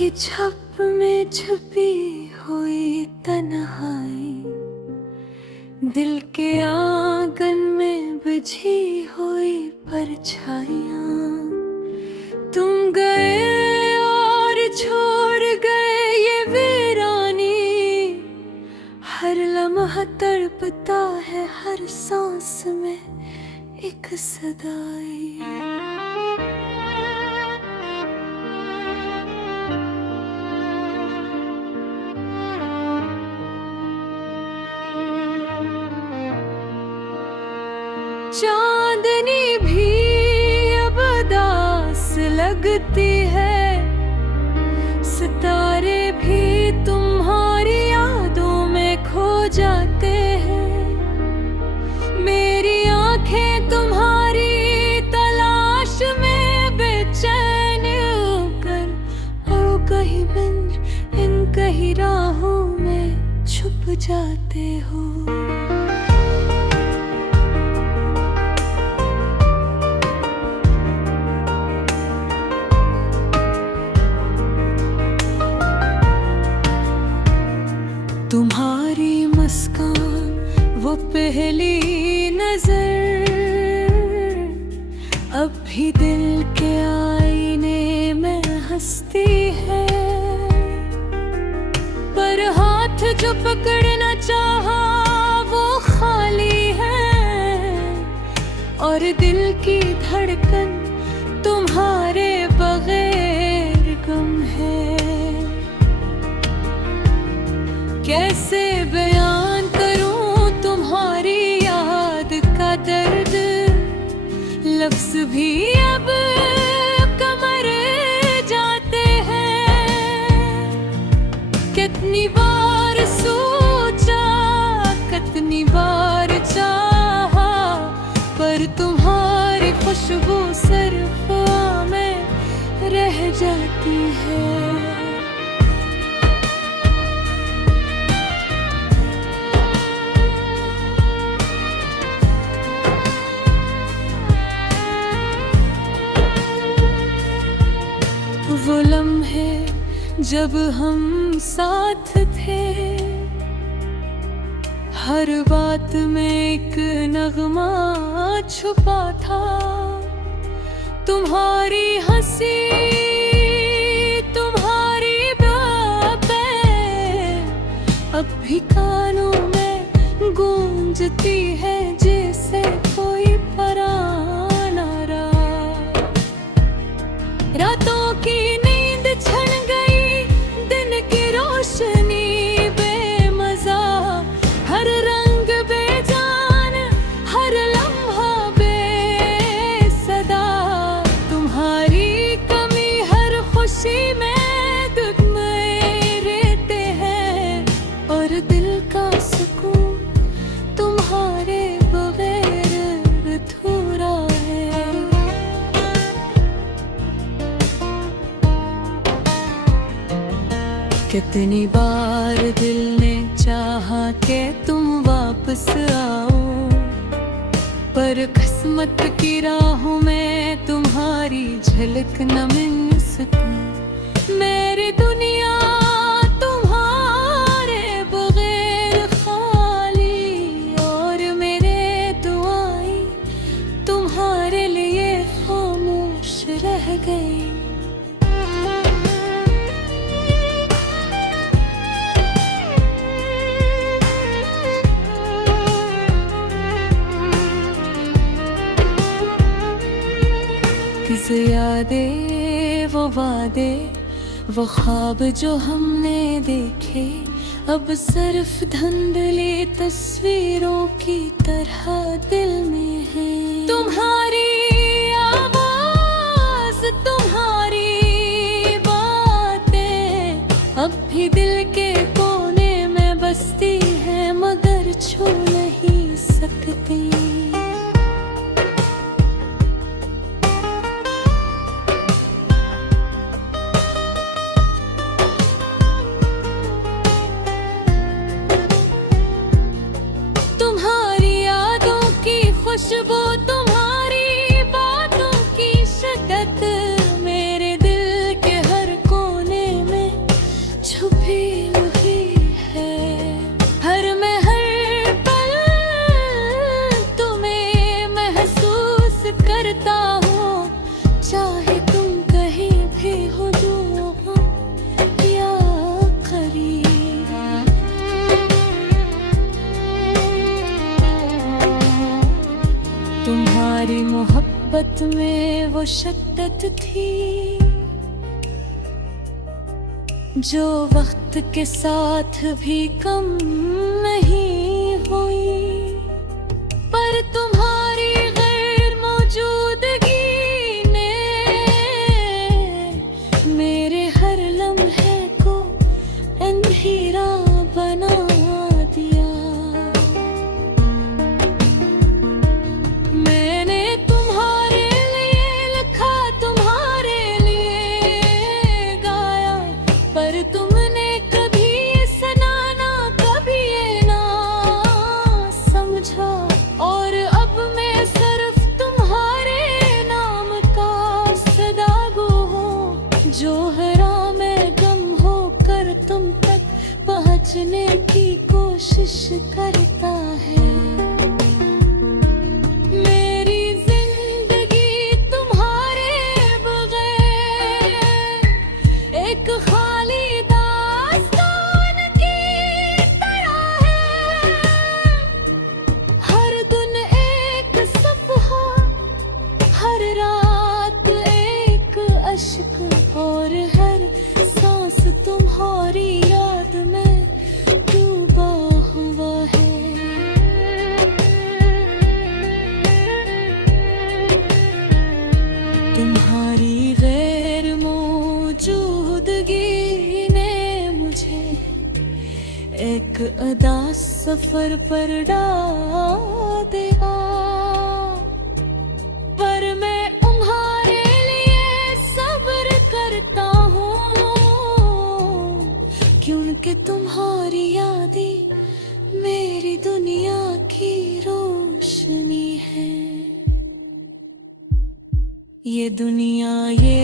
की छप में छुपी हुई तन्हाई, दिल के आंगन में बुझी हुई परछाइयाँ। तुम गए और छोड़ गए ये वीरानी, हर लम्हा तड़पता है, हर सांस में एक सदाई। चांदनी भी अब दास लगती है, सितारे भी तुम्हारी यादों में खो जाते हैं। मेरी आंखें तुम्हारी तलाश में बेचैन होकर और कहीं बिन इन कहीं राहों में छुप जाते हो। तुम्हारी मुस्कान वो पहली नजर अब भी दिल के आईने में हंसती है, पर हाथ जो पकड़ना चाहा वो खाली है, और दिल की धड़कन तुम्हारे बगैर गुम है। कैसे बयान करूं तुम्हारी याद का दर्द, लफ्ज़ भी अब कम रह जाते हैं। कितनी बार सोचा, कितनी बार चाहा, पर तुम्हारी खुशबू सिर्फ में रह जाती है। वो लम्हे जब हम साथ थे, हर बात में एक नगमा छुपा था। तुम्हारी हंसी, तुम्हारी बातें अब भी कानों में गूंजती है, जैसे कोई पराना रहा। रातों की नींद छन गई, दिन की रोशनी बेमज़ा, हर रंग बेजान, हर लम्हा बेसदा। तुम्हारी कमी हर खुशी में दुख में रहते हैं, और दिल का सुकून तुम्हारे बगैर अधूरा है। कितनी बार दिल ने चाहा कि तुम वापस आओ, पर किस्मत की राहों में तुम्हारी झलक न मिल सकी। मेरी दुनिया तुम्हारे बगैर खाली, और मेरे दुआएं तुम्हारे लिए खामोश रह गई। यादें वो वादे, वो ख्वाब जो हमने देखे, अब सिर्फ धुंधली तस्वीरों की तरह दिल में है। तुम्हारी आवाज, तुम्हारी बातें अब भी दिल के कोने में बसती है, मगर छू नहीं सकती। खुशबू तुम्हारी बातों की शिद्दत मेरे दिल के हर कोने में मोहब्बत में वो शिद्दत थी जो वक्त के साथ भी कम नहीं हुई। पर तुम्हारी गैर मौजूदगी ने मेरे हर लम्हे को अंधेरा बना दिया। मैंने तुम्हारे लिए लिखा, तुम्हारे लिए गाया, पर तुमने कभी ये सुना ना, कभी ये ना समझा। और अब मैं सिर्फ तुम्हारे नाम का सदागो हूँ, जो हरा मैं गम होकर तुम तक पहुँचने की कोशिश करता है। मेरी जिंदगी तुम्हारे बगैर एक खाली दास्तान की तरह है। हर दिन एक सफ़हा, हर रात एक अश्क, और हर सांस तुम्हारी याद में डूबा हुआ है। तुम्हारी गैर मौजूदगी ने मुझे एक अदा सफर पर डाल दिया। पर मैं तुम्हारे लिए सब्र करता हूँ, क्योंकि तुम्हारी यादें मेरी दुनिया की रोशनी है। ये दुनिया ये